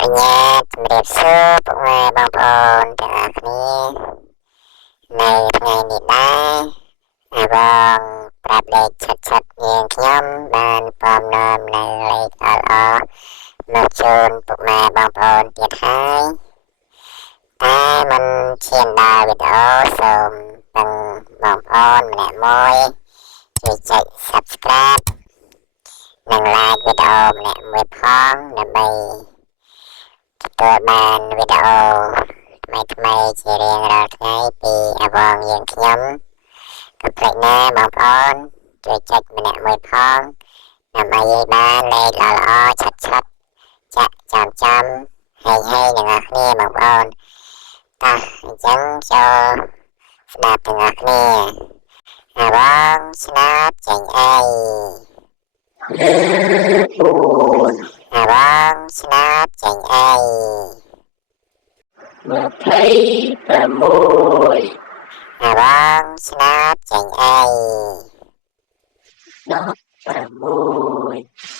អនុញ្ញាតជម្រាបសួរពុកម៉ែបងប្អូនទាំងអស់គ្នានៅថ្ងៃនេះដែរហើយបងប្រាប់លេខឆិតនាងខ្ញុំបានពំនាំនៅលេខល្អមកជូនពុកម៉ែបងប្អូនទៀតហើយតែមិនឈានដល់វីដេអូសូមទាំងបងប្អូនម្នាក់មួយជួយចុច Subscribe និង Like វីដេអូម្នាក់មួយផងដើម្បីទទួលបានវីដេអូថ្មីៗជារៀងរាល់ថ្ងៃពីអវងយើងខ្ញុំកុំភ្លេចណាបងប្អូនជួយចុចម្នាក់មួយផងដើម្បីឲ្យបានលេខល្អៗឆាត់ចាក់ចាំហើយទាំងអស់គ្នាបងប្អូនតោះអញ្ចឹងចូលស្ដាប់ទាំងអស់គ្នាអវងស្នាប់ចេញអីអវងស្នាប់ចេញអី26អវងស្នាប់ចេញអី16